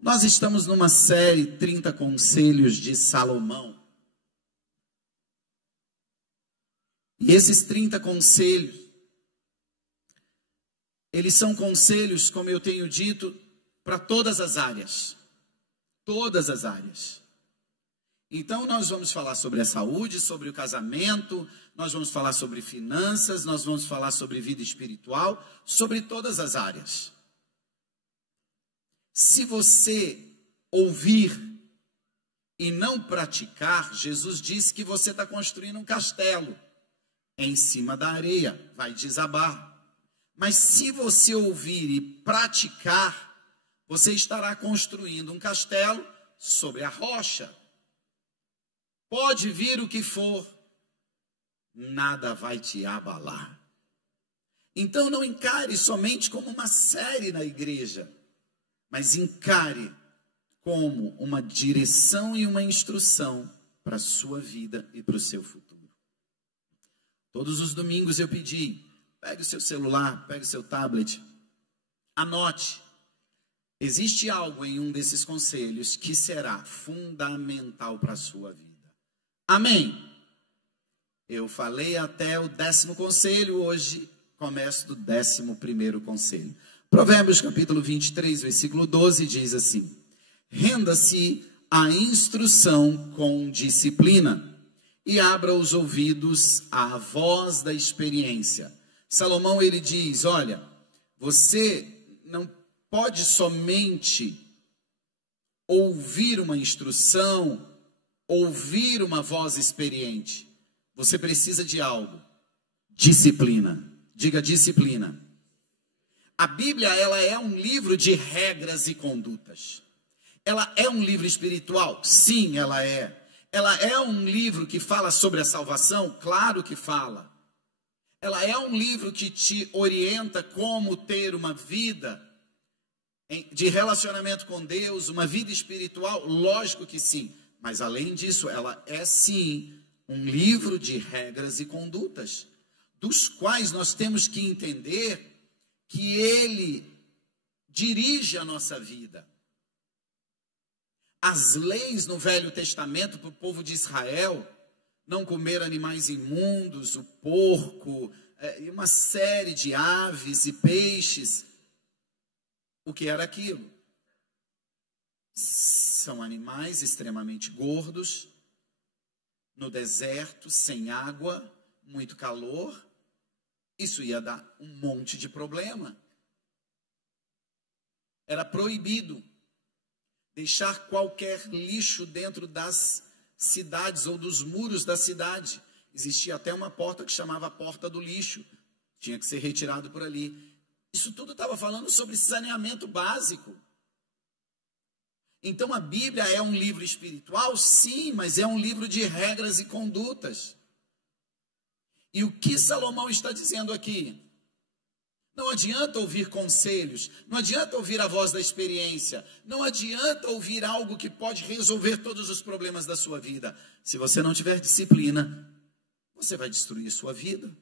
Nós estamos numa série 30 Conselhos de Salomão. E esses 30 conselhos, eles são conselhos, como eu tenho dito, para todas as áreas. Todas as áreas. Então nós vamos falar sobre a saúde, sobre o casamento, nós vamos falar sobre finanças, nós vamos falar sobre vida espiritual, sobre todas as áreas. Se você ouvir e não praticar, Jesus disse que você está construindo um castelo em cima da areia, vai desabar. Mas se você ouvir e praticar, você estará construindo um castelo sobre a rocha. Pode vir o que for, nada vai te abalar. Então não encare somente como uma série na igreja, mas encare como uma direção e uma instrução para a sua vida e para o seu futuro. Todos os domingos eu pedi, pegue o seu celular, pegue o seu tablet, anote. Existe algo em um desses conselhos que será fundamental para a sua vida. Amém? Eu falei até o 10º conselho, hoje começo do 11º conselho. Provérbios capítulo 23, versículo 12 diz assim: renda-se à instrução com disciplina e abra os ouvidos à voz da experiência. Salomão, ele diz, olha, você não pode somente ouvir uma instrução, ouvir uma voz experiente. Você precisa de algo. Disciplina. Diga disciplina. A Bíblia, ela é um livro de regras e condutas. Ela é um livro espiritual? Sim, ela é. Ela é um livro que fala sobre a salvação? Claro que fala. Ela é um livro que te orienta como ter uma vida de relacionamento com Deus, uma vida espiritual? Lógico que sim. Mas além disso, ela é sim um livro de regras e condutas, dos quais nós temos que entender que ele dirige a nossa vida. As leis no Velho Testamento para o povo de Israel, não comer animais imundos, o porco, e uma série de aves e peixes. O que era aquilo? São animais extremamente gordos, no deserto, sem água, muito calor. Isso ia dar um monte de problema. Era proibido deixar qualquer lixo dentro das cidades ou dos muros da cidade. Existia até uma porta que chamava Porta do Lixo. Tinha que ser retirado por ali. Isso tudo estava falando sobre saneamento básico. Então a Bíblia é um livro espiritual? Sim, mas é um livro de regras e condutas. E o que Salomão está dizendo aqui? Não adianta ouvir conselhos, não adianta ouvir a voz da experiência, não adianta ouvir algo que pode resolver todos os problemas da sua vida. Se você não tiver disciplina, você vai destruir sua vida.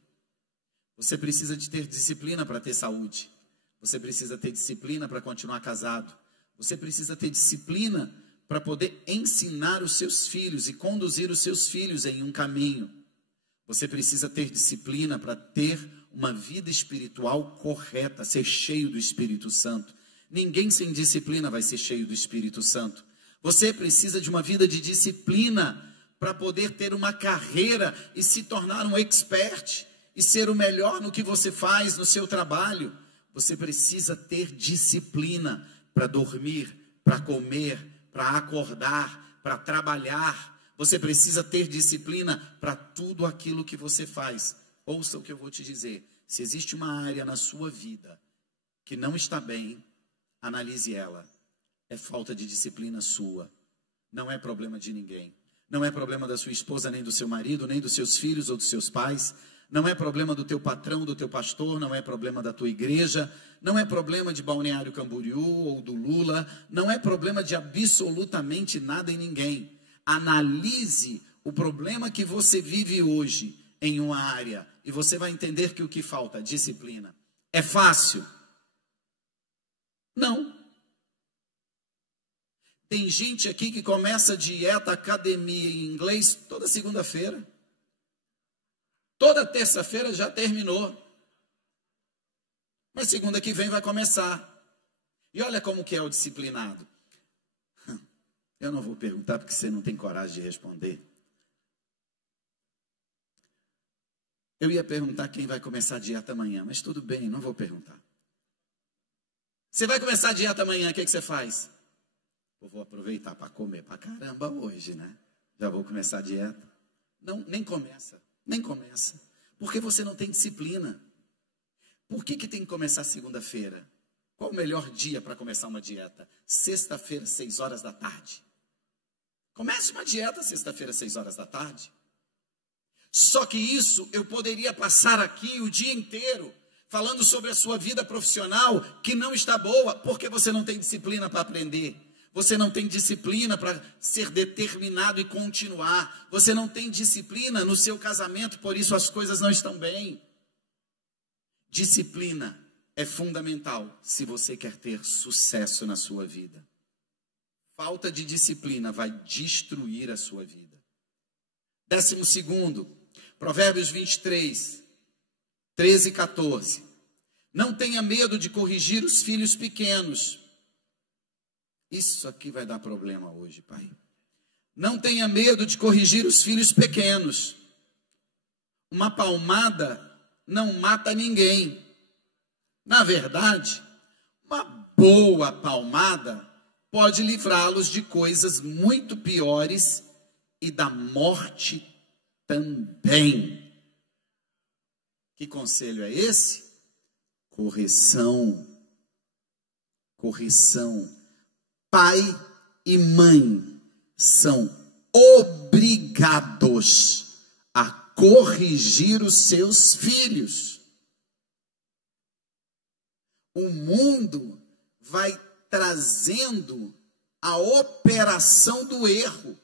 Você precisa de ter disciplina para ter saúde. Você precisa ter disciplina para continuar casado. Você precisa ter disciplina para poder ensinar os seus filhos e conduzir os seus filhos em um caminho. Você precisa ter disciplina para ter uma vida espiritual correta, ser cheio do Espírito Santo. Ninguém sem disciplina vai ser cheio do Espírito Santo. Você precisa de uma vida de disciplina para poder ter uma carreira e se tornar um expert e ser o melhor no que você faz, no seu trabalho. Você precisa ter disciplina para dormir, para comer, para acordar, para trabalhar. Você precisa ter disciplina para tudo aquilo que você faz. Ouça o que eu vou te dizer. Se existe uma área na sua vida que não está bem, analise ela. É falta de disciplina sua. Não é problema de ninguém. Não é problema da sua esposa, nem do seu marido, nem dos seus filhos ou dos seus pais. Não é problema do teu patrão, do teu pastor, não é problema da tua igreja, não é problema de Balneário Camboriú ou do Lula, não é problema de absolutamente nada e ninguém. Analise o problema que você vive hoje em uma área e você vai entender que o que falta? Disciplina. É fácil? Não. Tem gente aqui que começa dieta, academia em inglês toda segunda-feira. Toda terça-feira já terminou. Mas segunda que vem vai começar. E olha como que é o disciplinado. Eu não vou perguntar porque você não tem coragem de responder. Eu ia perguntar quem vai começar a dieta amanhã, mas tudo bem, não vou perguntar. Você vai começar a dieta amanhã, o que você faz? Eu vou aproveitar para comer para caramba hoje, né? Já vou começar a dieta. Não, nem começa. Porque você não tem disciplina. Por que tem que começar segunda-feira? Qual o melhor dia para começar uma dieta? Sexta-feira, 6 horas da tarde. Comece uma dieta sexta-feira, 6 horas da tarde. Só que isso eu poderia passar aqui o dia inteiro falando sobre a sua vida profissional que não está boa, porque você não tem disciplina para aprender. Você não tem disciplina para ser determinado e continuar. Você não tem disciplina no seu casamento, por isso as coisas não estão bem. Disciplina é fundamental se você quer ter sucesso na sua vida. Falta de disciplina vai destruir a sua vida. 12º, Provérbios 23, 13 e 14. Não tenha medo de corrigir os filhos pequenos. Isso aqui vai dar problema hoje, pai. Não tenha medo de corrigir os filhos pequenos. Uma palmada não mata ninguém. Na verdade, uma boa palmada pode livrá-los de coisas muito piores e da morte também. Que conselho é esse? Correção. Pai e mãe são obrigados a corrigir os seus filhos. O mundo vai trazendo a operação do erro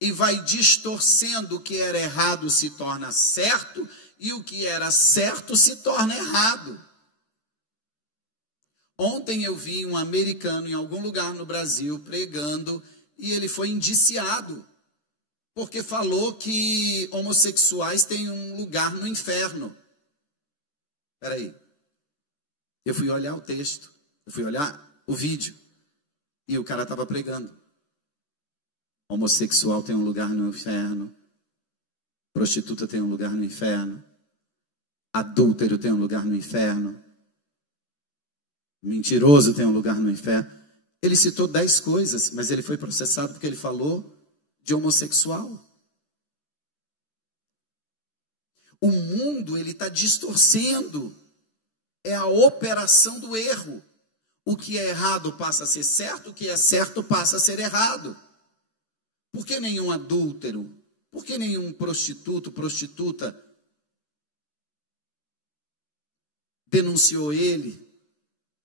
e vai distorcendo. O que era errado se torna certo e o que era certo se torna errado. Ontem eu vi um americano em algum lugar no Brasil pregando e ele foi indiciado porque falou que homossexuais têm um lugar no inferno. Espera aí. Eu fui olhar o texto, eu fui olhar o vídeo e o cara estava pregando. Homossexual tem um lugar no inferno, prostituta tem um lugar no inferno, adúltero tem um lugar no inferno, mentiroso tem um lugar no inferno. Ele citou 10 coisas, mas ele foi processado porque ele falou de homossexual. O mundo, ele está distorcendo. É a operação do erro. O que é errado passa a ser certo, o que é certo passa a ser errado. Por que nenhum adúltero? Por que nenhum prostituto, prostituta denunciou ele?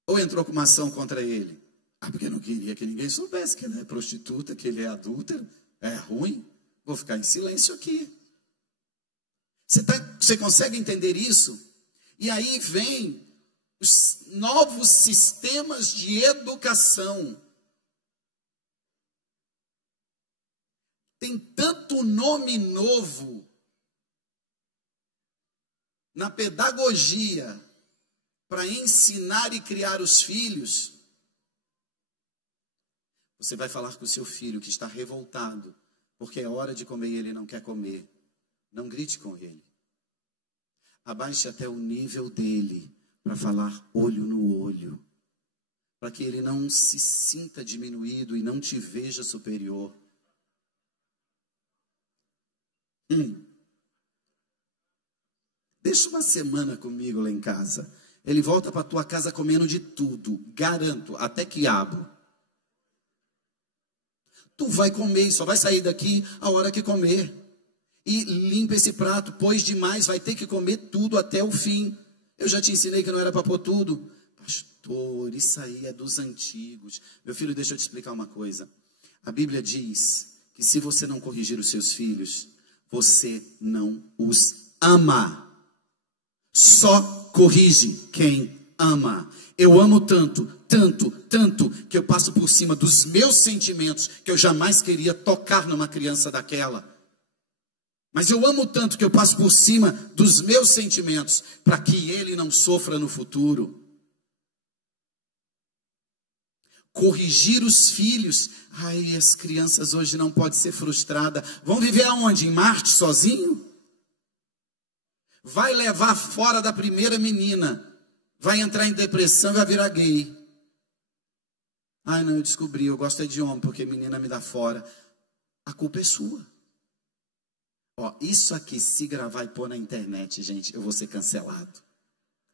Ou entrou com uma ação contra ele? Porque não queria que ninguém soubesse que ele é prostituta, que ele é adúltero. É ruim. Vou ficar em silêncio aqui. Você consegue entender isso? E aí vem os novos sistemas de educação. Tem tanto nome novo na pedagogia para ensinar e criar os filhos. Você vai falar com o seu filho que está revoltado porque é hora de comer e ele não quer comer. Não grite com ele. Abaixe até o nível dele para falar olho no olho, para que ele não se sinta diminuído e não te veja superior. Deixa uma semana comigo lá em casa. Ele volta para tua casa comendo de tudo, garanto, até quiabo. Tu vai comer e só vai sair daqui a hora que comer. E limpa esse prato, pôs demais, vai ter que comer tudo até o fim. Eu já te ensinei que não era para pôr tudo. Pastor, isso aí é dos antigos. Meu filho, deixa eu te explicar uma coisa. A Bíblia diz que se você não corrigir os seus filhos, você não os ama. Só corrige quem ama. Eu amo tanto, tanto, tanto, que eu passo por cima dos meus sentimentos, que eu jamais queria tocar numa criança daquela. Mas eu amo tanto que eu passo por cima dos meus sentimentos, para que ele não sofra no futuro. Corrigir os filhos. Ai, as crianças hoje não podem ser frustradas. Vão viver aonde? Em Marte sozinho? Vai levar fora da primeira menina. Vai entrar em depressão e vai virar gay. Ai, não, eu descobri, eu gosto de homem, porque menina me dá fora. A culpa é sua. Ó, isso aqui, se gravar e pôr na internet, gente, eu vou ser cancelado.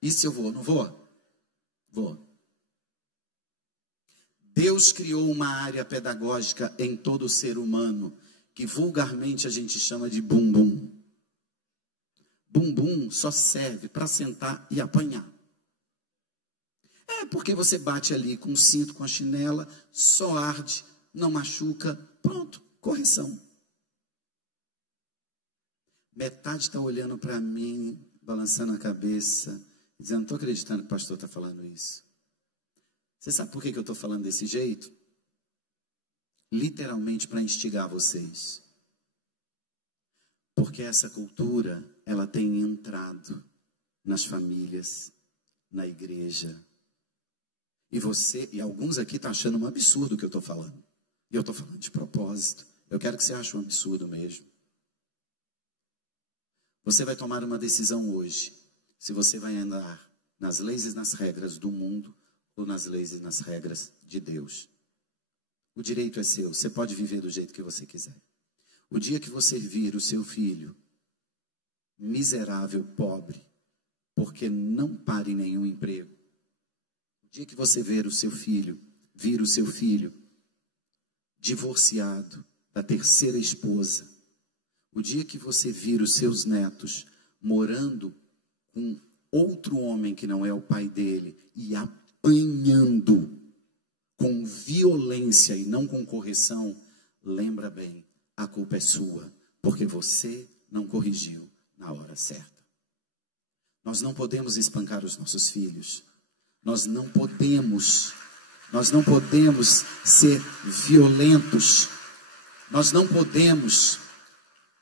Isso eu vou, não vou? Vou. Deus criou uma área pedagógica em todo ser humano, que vulgarmente a gente chama de bumbum. Bumbum só serve para sentar e apanhar. É porque você bate ali com o cinto, com a chinela, só arde, não machuca, pronto, correção. Metade está olhando para mim, balançando a cabeça, dizendo, não estou acreditando que o pastor está falando isso. Você sabe por que eu estou falando desse jeito? Literalmente para instigar vocês. Porque essa cultura, ela tem entrado nas famílias, na igreja. E você, e alguns aqui estão achando um absurdo o que eu estou falando. E eu estou falando de propósito. Eu quero que você ache um absurdo mesmo. Você vai tomar uma decisão hoje. Se você vai andar nas leis e nas regras do mundo, ou nas leis e nas regras de Deus. O direito é seu, você pode viver do jeito que você quiser. O dia que você vir o seu filho miserável, pobre, porque não para em nenhum emprego. O dia que você vir o seu filho divorciado da terceira esposa. O dia que você vir os seus netos morando com outro homem que não é o pai dele e apanhando com violência e não com correção, lembra bem, a culpa é sua, porque você não corrigiu na hora certa. Nós não podemos espancar os nossos filhos. Nós não podemos ser violentos. Nós não podemos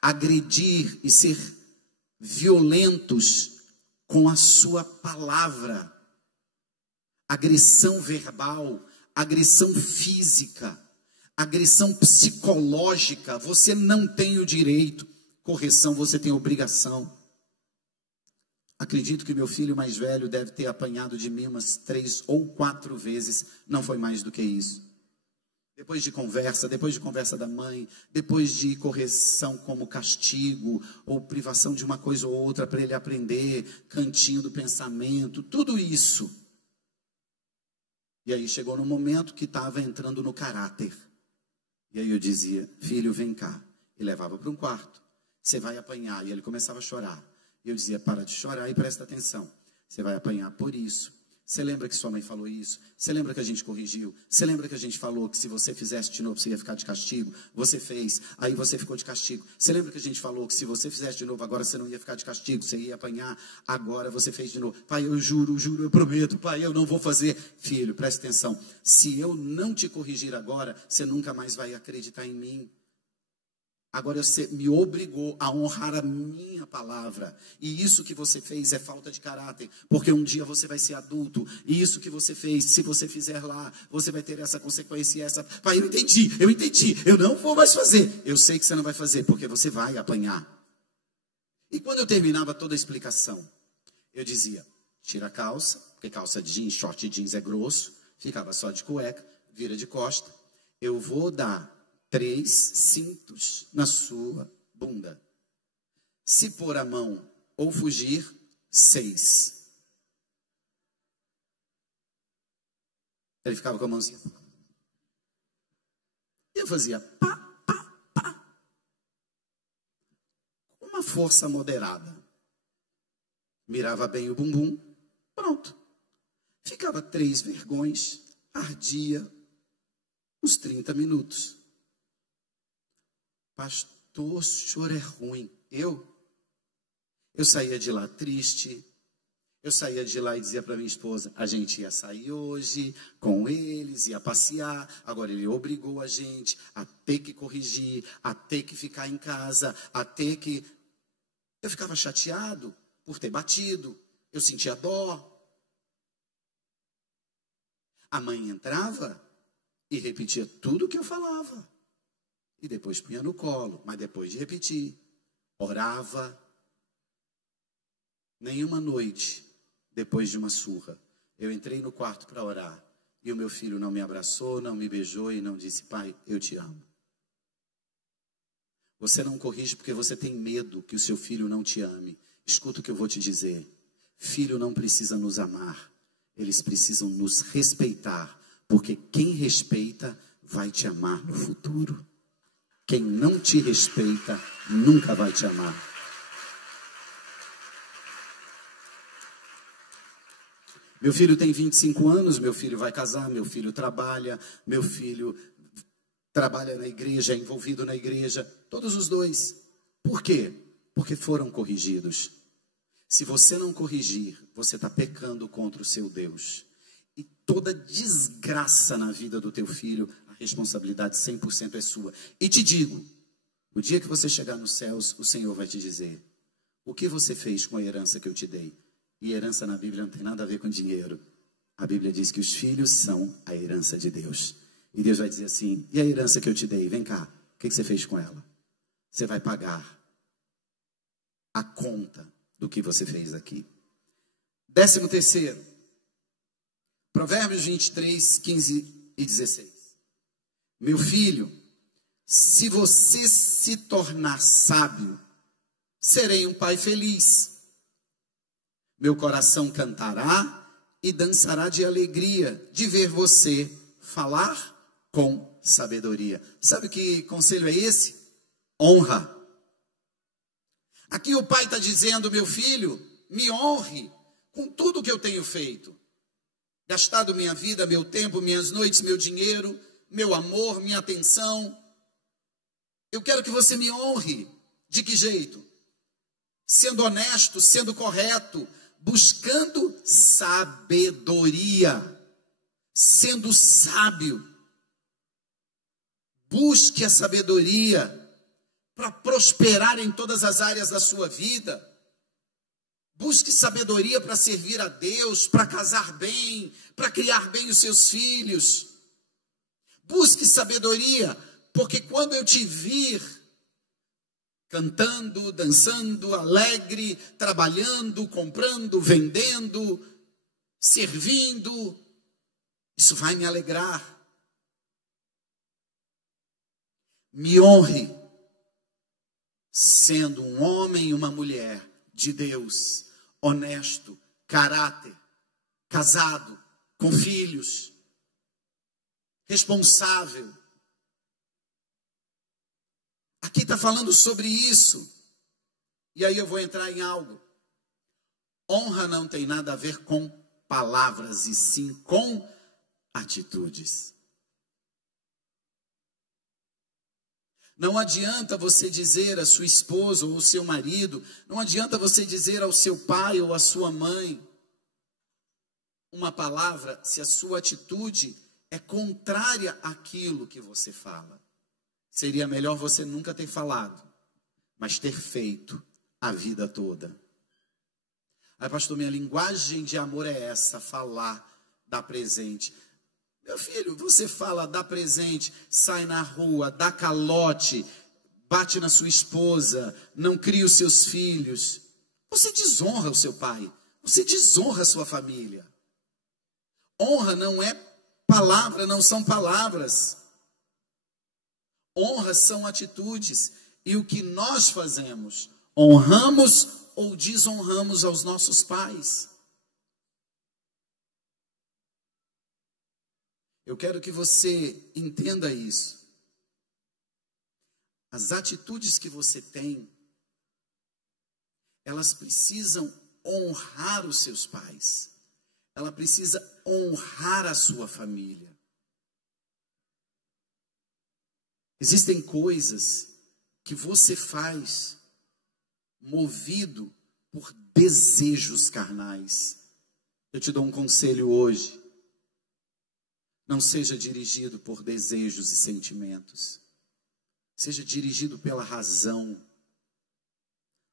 agredir e ser violentos com a sua palavra. Agressão verbal, agressão física, agressão psicológica, você não tem o direito. Correção, você tem obrigação. Acredito que meu filho mais velho deve ter apanhado de mim umas 3 ou 4 vezes, não foi mais do que isso. Depois de conversa da mãe, depois de correção como castigo, ou privação de uma coisa ou outra para ele aprender, cantinho do pensamento, tudo isso. E aí chegou no momento que estava entrando no caráter. E aí eu dizia, filho, vem cá. E levava para um quarto. Você vai apanhar. E ele começava a chorar. E eu dizia, para de chorar e presta atenção. Você vai apanhar por isso. Você lembra que sua mãe falou isso? Você lembra que a gente corrigiu? Você lembra que a gente falou que se você fizesse de novo, você ia ficar de castigo? Você fez, aí você ficou de castigo. Você lembra que a gente falou que se você fizesse de novo, agora você não ia ficar de castigo, você ia apanhar, agora você fez de novo. Pai, eu juro, eu prometo, pai, eu não vou fazer. Filho, presta atenção. Se eu não te corrigir agora, você nunca mais vai acreditar em mim. Agora você me obrigou a honrar a minha palavra. E isso que você fez é falta de caráter. Porque um dia você vai ser adulto. E isso que você fez, se você fizer lá, você vai ter essa consequência e essa. Pai, eu entendi. Eu não vou mais fazer. Eu sei que você não vai fazer, porque você vai apanhar. E quando eu terminava toda a explicação, eu dizia, tira a calça, porque calça jeans, short jeans é grosso. Ficava só de cueca, vira de costa. Eu vou dar 3 cintos na sua bunda. Se pôr a mão ou fugir, 6. Ele ficava com a mãozinha. E eu fazia pá, pá, pá. Uma força moderada. Mirava bem o bumbum. Pronto. Ficava 3 vergões. Ardia uns 30 minutos. Pastor, o senhor é ruim. Eu saía de lá triste, Eu saía de lá e dizia para minha esposa, a gente ia sair hoje com eles, ia passear. Agora ele obrigou a gente a ter que corrigir, a ter que ficar em casa, a ter que... Eu ficava chateado por ter batido, eu sentia dó. A mãe entrava e repetia tudo o que eu falava. E depois punha no colo, mas depois de repetir, orava. Nenhuma noite, depois de uma surra, eu entrei no quarto para orar. E o meu filho não me abraçou, não me beijou e não disse, pai, eu te amo. Você não corrige porque você tem medo que o seu filho não te ame. Escuta o que eu vou te dizer. Filho não precisa nos amar. Eles precisam nos respeitar. Porque quem respeita vai te amar no futuro. Quem não te respeita nunca vai te amar. Meu filho tem 25 anos, meu filho vai casar, meu filho trabalha, meu filho trabalha na igreja, é envolvido na igreja, todos os dois. Por quê? Porque foram corrigidos. Se você não corrigir, você está pecando contra o seu Deus. E toda desgraça na vida do teu filho, a responsabilidade 100% é sua. E te digo, o dia que você chegar nos céus, o Senhor vai te dizer, o que você fez com a herança que eu te dei? E herança na Bíblia não tem nada a ver com dinheiro. A Bíblia diz que os filhos são a herança de Deus. E Deus vai dizer assim, e a herança que eu te dei? Vem cá, o que você fez com ela? Você vai pagar a conta do que você fez aqui. 13º, Provérbios 23, 15 e 16. Meu filho, se você se tornar sábio, serei um pai feliz. Meu coração cantará e dançará de alegria de ver você falar com sabedoria. Sabe que conselho é esse? Honra. Aqui o pai está dizendo, meu filho, me honre com tudo que eu tenho feito. Gastado minha vida, meu tempo, minhas noites, meu dinheiro, meu amor, minha atenção. Eu quero que você me honre. De que jeito? Sendo honesto, sendo correto, buscando sabedoria, sendo sábio. Busque a sabedoria para prosperar em todas as áreas da sua vida. Busque sabedoria para servir a Deus, para casar bem, para criar bem os seus filhos. Busque sabedoria, porque quando eu te vir cantando, dançando, alegre, trabalhando, comprando, vendendo, servindo, isso vai me alegrar. Me honre, sendo um homem e uma mulher de Deus, honesto, caráter, casado, com filhos, responsável. Aqui está falando sobre isso. E aí eu vou entrar em algo. Honra não tem nada a ver com palavras, e sim com atitudes. Não adianta você dizer à sua esposa ou ao seu marido, não adianta você dizer ao seu pai ou à sua mãe uma palavra se a sua atitude é contrária àquilo que você fala. Seria melhor você nunca ter falado, mas ter feito a vida toda. Aí, pastor, minha linguagem de amor é essa, falar, dar presente. Meu filho, você fala, dá presente, sai na rua, dá calote, bate na sua esposa, não cria os seus filhos. Você desonra o seu pai, você desonra a sua família. Honra não é palavra, não são palavras. Honra são atitudes. E o que nós fazemos? Honramos ou desonramos aos nossos pais? Eu quero que você entenda isso. As atitudes que você tem, elas precisam honrar os seus pais. Ela precisa honrar a sua família. Existem coisas que você faz movido por desejos carnais. Eu te dou um conselho hoje. Não seja dirigido por desejos e sentimentos. Seja dirigido pela razão.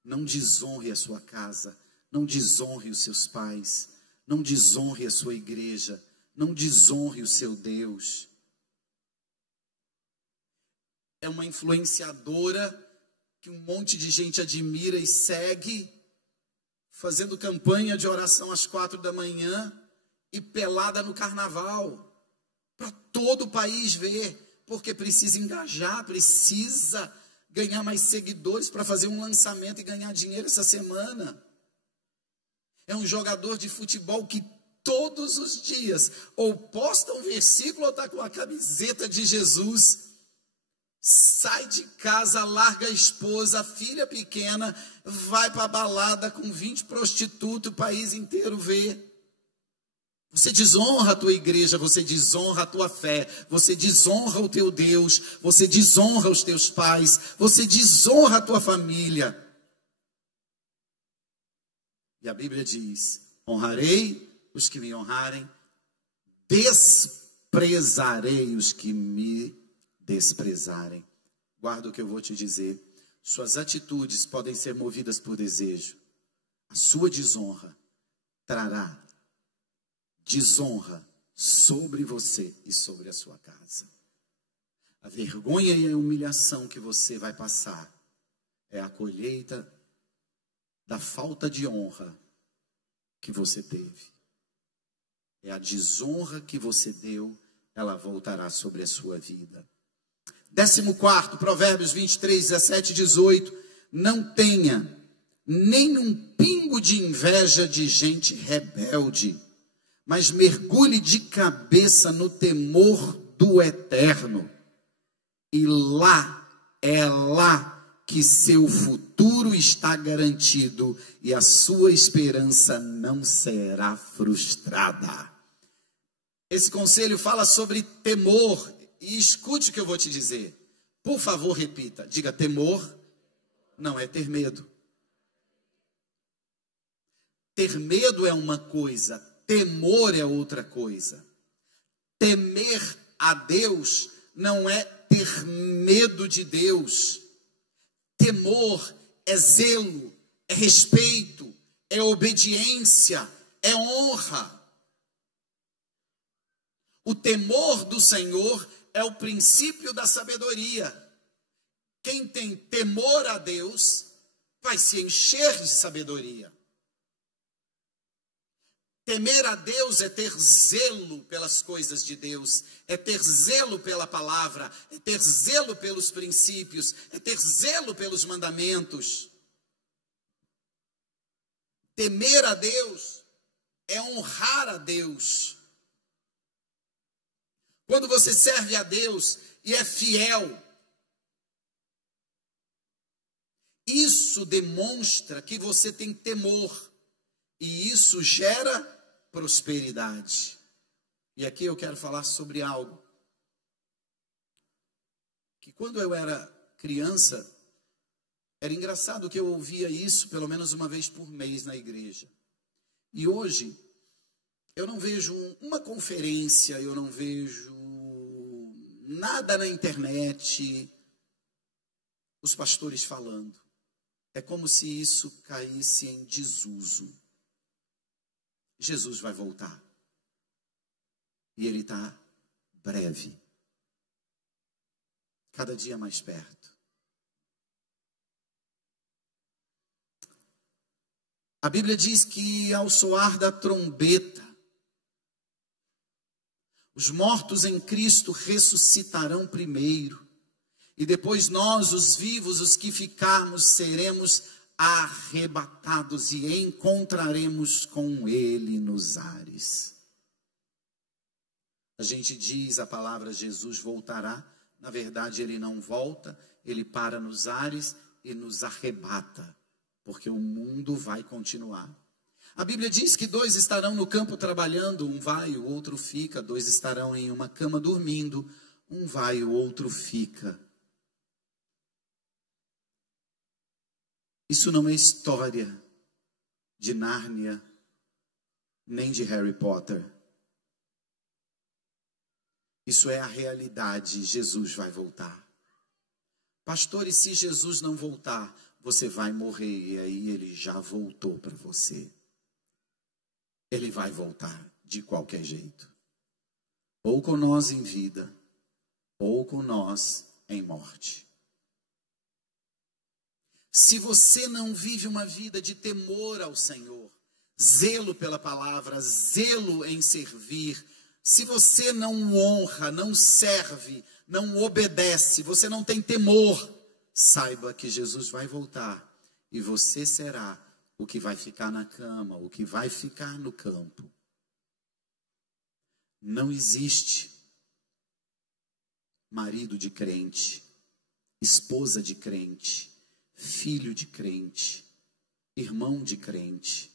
Não desonre a sua casa. Não desonre os seus pais. Não desonre a sua igreja. Não desonre o seu Deus. É uma influenciadora que um monte de gente admira e segue, fazendo campanha de oração às 4 da manhã e pelada no carnaval, para todo o país ver, porque precisa engajar, precisa ganhar mais seguidores para fazer um lançamento e ganhar dinheiro essa semana. É um jogador de futebol que todos os dias ou posta um versículo ou está com a camiseta de Jesus, sai de casa, larga a esposa, a filha pequena, vai para a balada com 20 prostitutas, o país inteiro vê. Você desonra a tua igreja, você desonra a tua fé, você desonra o teu Deus, você desonra os teus pais, você desonra a tua família. E a Bíblia diz: honrarei os que me honrarem, desprezarei os que me desprezarem. Guarda o que eu vou te dizer. Suas atitudes podem ser movidas por desejo. A sua desonra trará desonra sobre você e sobre a sua casa. A vergonha e a humilhação que você vai passar é a colheita da falta de honra que você teve. É a desonra que você deu, ela voltará sobre a sua vida. 14º, Provérbios 23, 17 e 18. Não tenha nem um pingo de inveja de gente rebelde, mas mergulhe de cabeça no temor do Eterno. E é lá que seu futuro está garantido e a sua esperança não será frustrada. Esse conselho fala sobre temor. E escute o que eu vou te dizer. Por favor, repita. Diga: temor não é ter medo. Ter medo é uma coisa, temor é outra coisa. Temer a Deus não é ter medo de Deus. Temor é zelo, é respeito, é obediência, é honra. O temor do Senhor é o princípio da sabedoria. Quem tem temor a Deus vai se encher de sabedoria. Temer a Deus é ter zelo pelas coisas de Deus, é ter zelo pela palavra, é ter zelo pelos princípios, é ter zelo pelos mandamentos. Temer a Deus é honrar a Deus. Quando você serve a Deus e é fiel, isso demonstra que você tem temor. E isso gera prosperidade. E aqui eu quero falar sobre algo. Que quando eu era criança, era engraçado que eu ouvia isso pelo menos uma vez por mês na igreja. E hoje, eu não vejo uma conferência, eu não vejo nada na internet, os pastores falando. É como se isso caísse em desuso. Jesus vai voltar. E Ele está breve. Cada dia mais perto. A Bíblia diz que ao soar da trombeta, os mortos em Cristo ressuscitarão primeiro. E depois nós, os vivos, os que ficarmos, seremos arrebatados e encontraremos com Ele nos ares. A gente diz a palavra Jesus voltará. Na verdade, Ele não volta. Ele para nos ares e nos arrebata. Porque o mundo vai continuar. A Bíblia diz que 2 estarão no campo trabalhando, um vai, o outro fica. 2 estarão em uma cama dormindo, um vai, o outro fica. Isso não é história, de Nárnia, nem de Harry Potter. Isso é a realidade. Jesus vai voltar. Pastor, e se Jesus não voltar? Você vai morrer, e aí ele já voltou para você. Ele vai voltar de qualquer jeito. Ou com nós em vida, ou com nós em morte. Se você não vive uma vida de temor ao Senhor, zelo pela palavra, zelo em servir, se você não honra, não serve, não obedece, você não tem temor, saiba que Jesus vai voltar e você será o que vai ficar na cama, o que vai ficar no campo. Não existe marido de crente, esposa de crente, filho de crente, irmão de crente.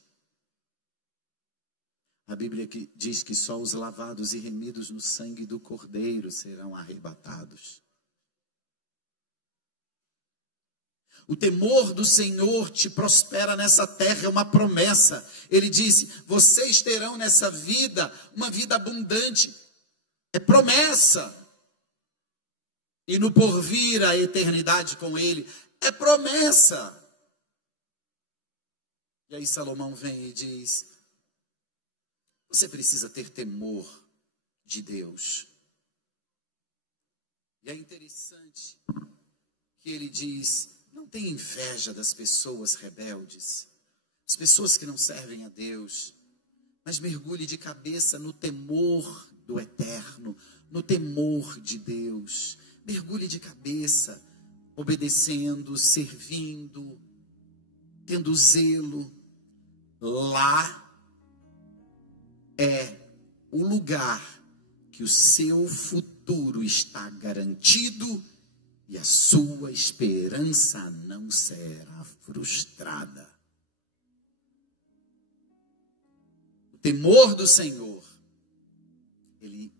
A Bíblia diz que só os lavados e remidos no sangue do Cordeiro serão arrebatados. O temor do Senhor te prospera nessa terra, é uma promessa. Ele disse, vocês terão nessa vida uma vida abundante. É promessa. E no porvir a eternidade com Ele, é promessa. E aí Salomão vem e diz, você precisa ter temor de Deus. E é interessante que ele diz, não tenha inveja das pessoas rebeldes, as pessoas que não servem a Deus, mas mergulhe de cabeça no temor do eterno, no temor de Deus. Mergulhe de cabeça, obedecendo, servindo, tendo zelo. Lá é o lugar que o seu futuro está garantido e a sua esperança não será frustrada. O temor do Senhor, ele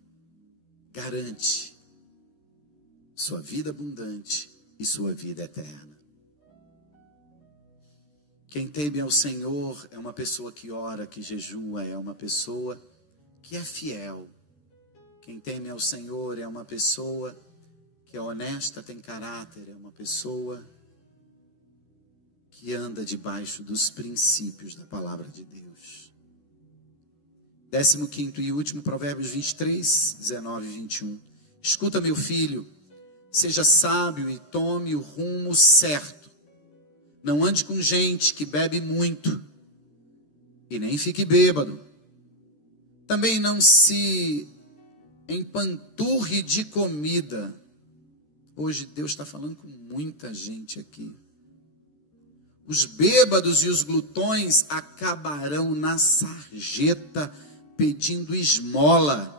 garante sua vida abundante e sua vida eterna. Quem teme ao Senhor é uma pessoa que ora, que jejua, é uma pessoa que é fiel. Quem teme ao Senhor é uma pessoa que é honesta, tem caráter, é uma pessoa que anda debaixo dos princípios da palavra de Deus. 15º e último, Provérbios 23, 19 e 21. Escuta, meu filho, seja sábio e tome o rumo certo. Não ande com gente que bebe muito e nem fique bêbado. Também não se empanturre de comida. Hoje Deus está falando com muita gente aqui. Os bêbados e os glutões acabarão na sarjeta pedindo esmola,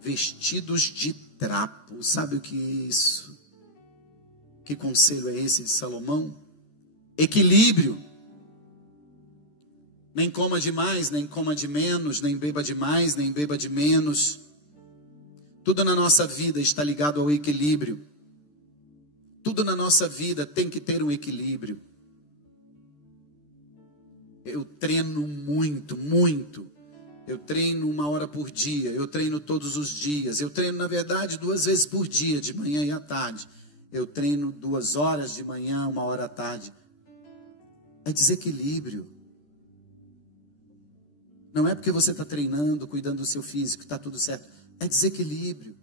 vestidos de trapo. Sabe o que é isso? Que conselho é esse de Salomão? Equilíbrio. Nem coma demais, nem coma de menos, nem beba demais, nem beba de menos. Tudo na nossa vida está ligado ao equilíbrio. Tudo na nossa vida tem que ter um equilíbrio. Eu treino muito, muito. Eu treino 1 hora por dia. Eu treino todos os dias. Eu treino, na verdade, 2 vezes por dia, de manhã e à tarde. Eu treino 2 horas de manhã, 1 hora à tarde. É desequilíbrio. Não é porque você está treinando, cuidando do seu físico, está tudo certo. É desequilíbrio.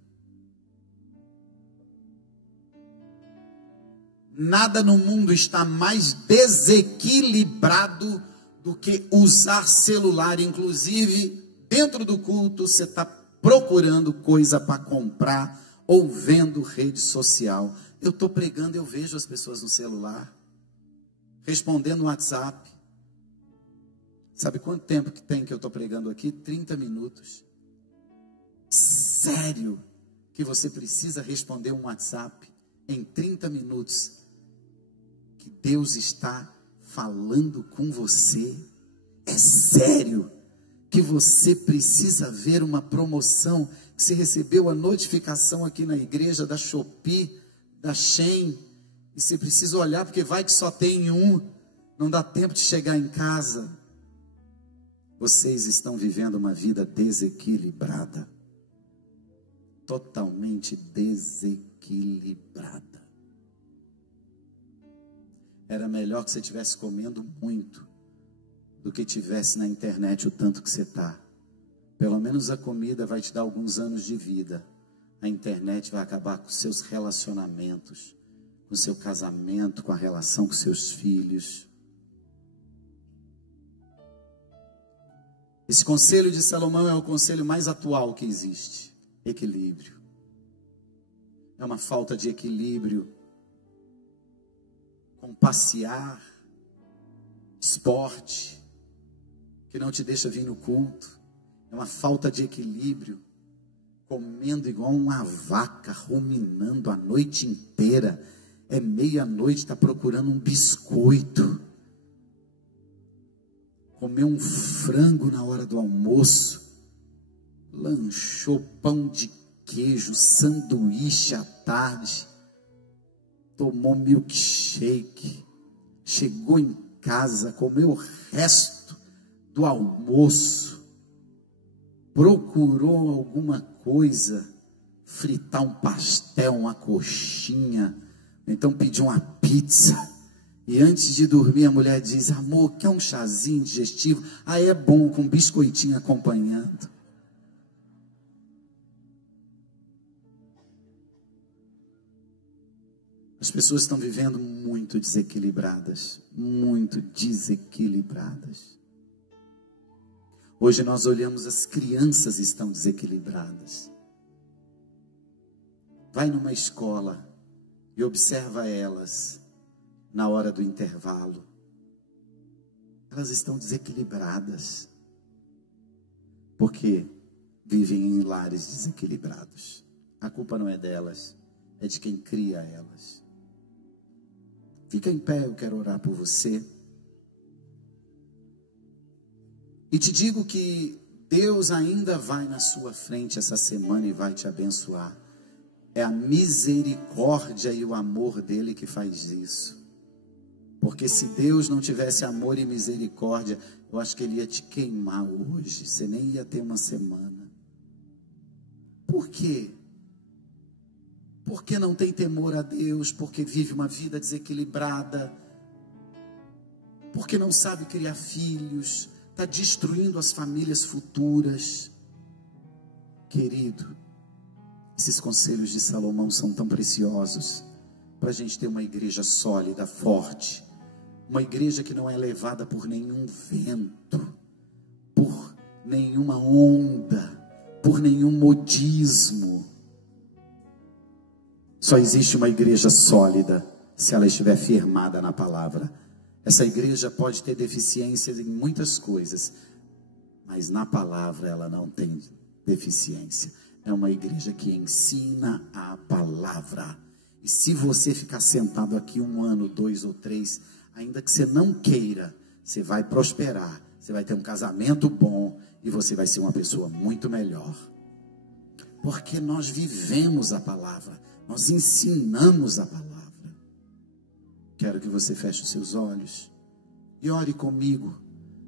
Nada no mundo está mais desequilibrado do que usar celular. Inclusive, dentro do culto, você está procurando coisa para comprar ou vendo rede social. Eu estou pregando, eu vejo as pessoas no celular, respondendo no WhatsApp. Sabe quanto tempo que tem que eu estou pregando aqui? 30 minutos. Sério que você precisa responder um WhatsApp em 30 minutos? Que Deus está falando com você? É sério que você precisa ver uma promoção? Que você recebeu a notificação aqui na igreja da Shopee, da Shein, e você precisa olhar porque vai que só tem um, não dá tempo de chegar em casa. Vocês estão vivendo uma vida desequilibrada. Totalmente desequilibrada. Era melhor que você estivesse comendo muito do que tivesse na internet o tanto que você está. Pelo menos a comida vai te dar alguns anos de vida. A internet vai acabar com seus relacionamentos, com seu casamento, com a relação com seus filhos. Esse conselho de Salomão é o conselho mais atual que existe. Equilíbrio. É uma falta de equilíbrio com passear, esporte, que não te deixa vir no culto. É uma falta de equilíbrio, comendo igual uma vaca, ruminando a noite inteira. É meia-noite, está procurando um biscoito. Comeu um frango na hora do almoço. Lanchou pão de queijo, sanduíche à tarde. Tomou milkshake. Chegou em casa, comeu o resto do almoço. Procurou alguma coisa, fritar um pastel, uma coxinha, então pediu uma pizza, e antes de dormir a mulher diz: amor, quer um chazinho digestivo? Ah, é bom, com biscoitinho acompanhando. As pessoas estão vivendo muito desequilibradas, muito desequilibradas. Hoje nós olhamos, as crianças estão desequilibradas. Vai numa escola e observa elas na hora do intervalo. Elas estão desequilibradas, porque vivem em lares desequilibrados. A culpa não é delas, é de quem cria elas. Fica em pé, eu quero orar por você. E te digo que Deus ainda vai na sua frente essa semana e vai te abençoar. É a misericórdia e o amor dele que faz isso. Porque se Deus não tivesse amor e misericórdia, eu acho que ele ia te queimar hoje. Você nem ia ter uma semana. Por quê? Porque não tem temor a Deus, porque vive uma vida desequilibrada, porque não sabe criar filhos, está destruindo as famílias futuras. Querido, esses conselhos de Salomão são tão preciosos para a gente ter uma igreja sólida, forte, uma igreja que não é levada por nenhum vento, por nenhuma onda, por nenhum modismo. Só existe uma igreja sólida se ela estiver firmada na palavra. Essa igreja pode ter deficiências em muitas coisas, mas na palavra ela não tem deficiência. É uma igreja que ensina a palavra. E se você ficar sentado aqui 1 ano, 2 ou 3, ainda que você não queira, você vai prosperar, você vai ter um casamento bom e você vai ser uma pessoa muito melhor. Porque nós vivemos a palavra, nós ensinamos a palavra. Quero que você feche os seus olhos e ore comigo.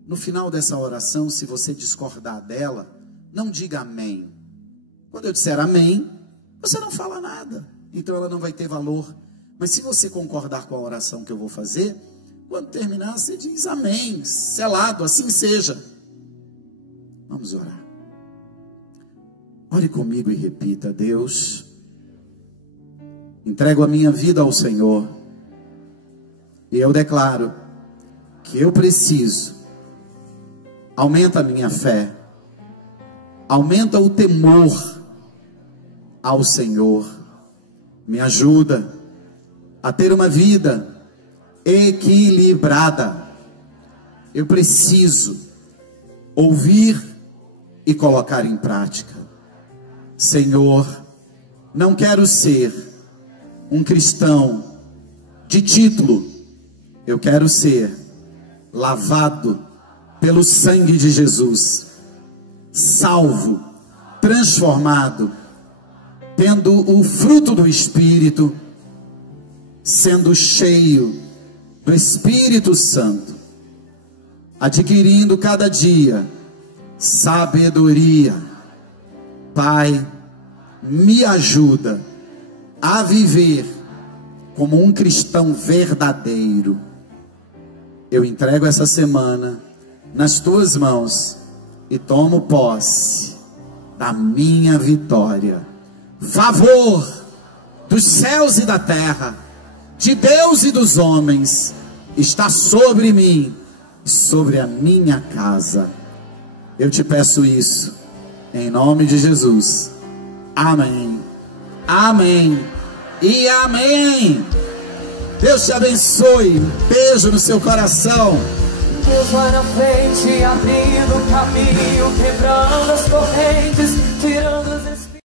No final dessa oração, se você discordar dela, não diga amém. Quando eu disser amém, você não fala nada, então ela não vai ter valor. Mas se você concordar com a oração que eu vou fazer, quando terminar você diz amém, selado, assim seja. Vamos orar. Ore comigo e repita: Deus, entrego a minha vida ao Senhor. E eu declaro que eu preciso. Aumenta a minha fé. Aumenta o temor ao Senhor. Me ajuda a ter uma vida equilibrada. Eu preciso ouvir e colocar em prática. Senhor, não quero ser um cristão de título. Eu quero ser lavado pelo sangue de Jesus, salvo, transformado, tendo o fruto do Espírito, sendo cheio do Espírito Santo, adquirindo cada dia sabedoria. Pai, me ajuda a viver como um cristão verdadeiro. Eu entrego essa semana nas tuas mãos e tomo posse da minha vitória. Favor dos céus e da terra, de Deus e dos homens, está sobre mim e sobre a minha casa. Eu te peço isso em nome de Jesus. Amém. Amém e amém. Deus te abençoe. Beijo no seu coração. Deus vai na frente, abrindo o caminho, quebrando as correntes, tirando as